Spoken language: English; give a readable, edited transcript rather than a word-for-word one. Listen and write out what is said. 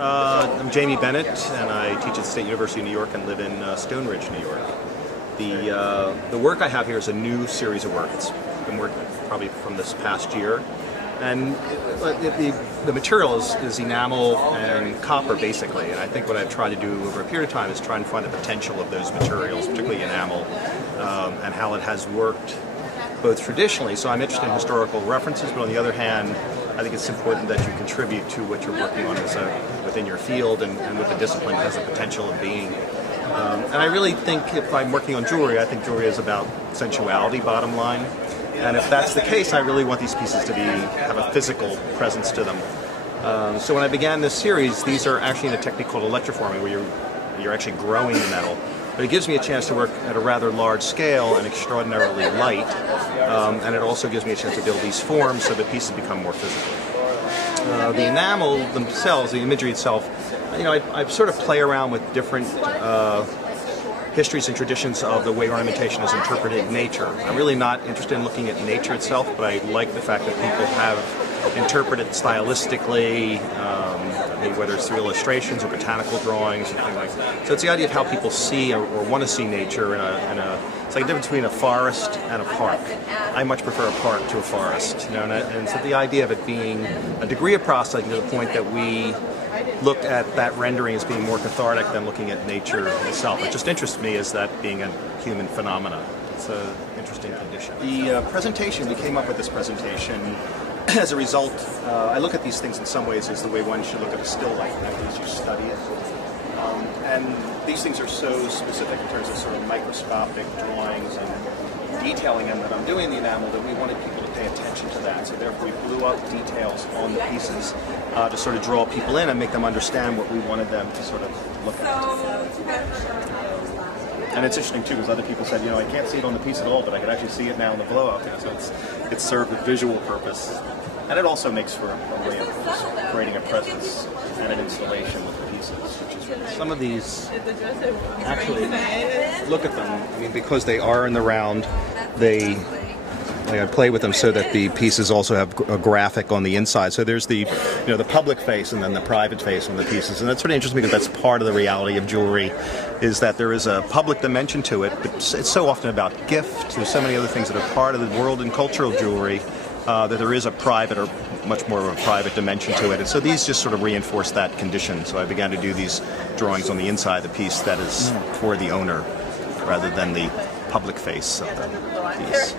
I'm Jamie Bennett, and I teach at the State University of New York and live in Stone Ridge, New York. The work I have here is a new series of work. It's been working probably from this past year. And the material is enamel and copper, basically. And I think what I've tried to do over a period of time is try and find the potential of those materials, particularly enamel, and how it has worked both traditionally. So I'm interested in historical references, but on the other hand, I think it's important that you contribute to what you're working on within your field and what the discipline has the potential of being. And I really think if I'm working on jewelry, I think jewelry is about sensuality, bottom line. And if that's the case, I really want these pieces to have a physical presence to them. So when I began this series, these are actually in a technique called electroforming, where you're actually growing the metal. But it gives me a chance to work at a rather large scale and extraordinarily light. And it also gives me a chance to build these forms so that pieces become more physical. The enamel themselves, the imagery itself, I sort of play around with different histories and traditions of the way ornamentation is interpreted in nature. I'm really not interested in looking at nature itself, but I like the fact that people have interpreted stylistically, whether it's through illustrations or botanical drawings and things like that. So it's the idea of how people see or want to see nature it's like a difference between a forest and a park. I much prefer a park to a forest, and so the idea of it being a degree of processing to the point that we look at that rendering as being more cathartic than looking at nature itself. It just interests me as that being a human phenomenon. It's an interesting condition. The presentation, we came up with this presentation as a result. I look at these things in some ways as the way one should look at a still life, as you study it. And these things are so specific in terms of sort of microscopic drawings and detailing them that I'm doing the enamel that we wanted people to pay attention to that. So therefore we blew up details on the pieces to sort of draw people in and make them understand what we wanted them to sort of look at. And it's interesting too, because other people said, I can't see it on the piece at all, but I can actually see it now in the blow-up. So it's served a visual purpose. And it also makes for a way of creating a presence and an installation with the pieces, which is really some of these, actually, look at them. Because they are in the round, I play with them so that the pieces also have a graphic on the inside. So there's the public face and then the private face on the pieces. And that's sort of interesting because that's part of the reality of jewelry, is that there is a public dimension to it, but it's so often about gift. There's so many other things that are part of the world and culture of jewelry that there is a private or much more of a private dimension to it. And so these just sort of reinforce that condition. So I began to do these drawings on the inside of the piece that is for the owner rather than the public face of the piece.